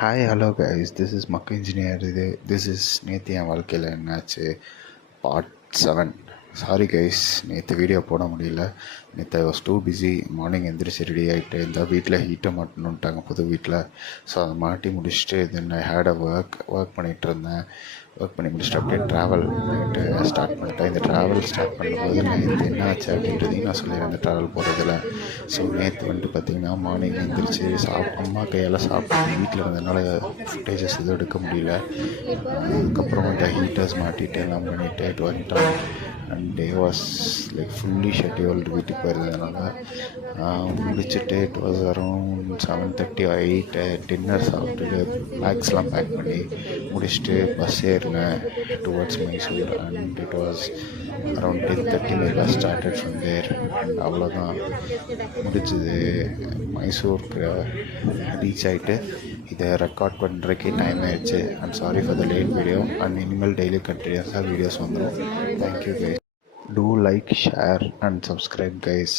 Hi hello guys, this is மக்க engineer. This is நேற்று என் வாழ்க்கையில் என்னாச்சு பார்ட் 7. சாரி கைஸ், நேற்று வீடியோ போட முடியல. நேற்று I was two busy. Morning எந்திரிச்சு ரெடி ஆகிட்டு இந்த வீட்டில் ஹீட்டை மாட்டணுன்ட்டாங்க புது வீட்டில். ஸோ அதை மாட்டி முடிச்சுட்டு தென் ஐ ஹேட் அ ஒர்க் பண்ணிகிட்டு இருந்தேன். ஒர்க் பண்ணி முடிச்சுட்டு அப்படியே ட்ராவல் பண்ணிட்டு ஸ்டார்ட் பண்ணிட்டேன். இந்த ட்ராவல் ஸ்டார்ட் பண்ணும்போது நேற்று என்ன ஆச்சு அப்படின்றதையும் நான் சொல்லிடுறேன் அந்த ட்ராவல் போகிறதுல. ஸோ நேற்று பார்த்திங்கன்னா மார்னிங் எழுந்திரிச்சு அம்மா கையால் சாப்பிட்டு வீட்டில் இருந்ததுனால ஃபுட்டேஜஸ் எதுவும் எடுக்க முடியல. அதுக்கப்புறம் இந்த ஹீட்டர்ஸ் மாட்டிட்டு எல்லாம் பண்ணிவிட்டு இட் வந்துட்டோம். And day was like fully scheduled. வீட்டுக்கு போயிருந்ததுனால முடிச்சுட்டு it was around 7:30 or 8 dinner சாப்பிட்டுட்டு பேக்ஸ்லாம் பேக் பண்ணி முடிச்சுட்டு பஸ் ஏறினேன் towards Mysore. And it was around 10:30 மே bus started from there. And அவ்வளோதான் முடிஞ்சது. மைசூருக்கு ரீச் ஆகிட்டு இதை ரெக்கார்ட் பண்ணுறதுக்கே டைம் ஆயிடுச்சு. I'm sorry for the late video. And இனிமேல் டெய்லி கண்டினியூஸாக வீடியோஸ் வந்துடும். Thank you guys. Do like, share and subscribe guys.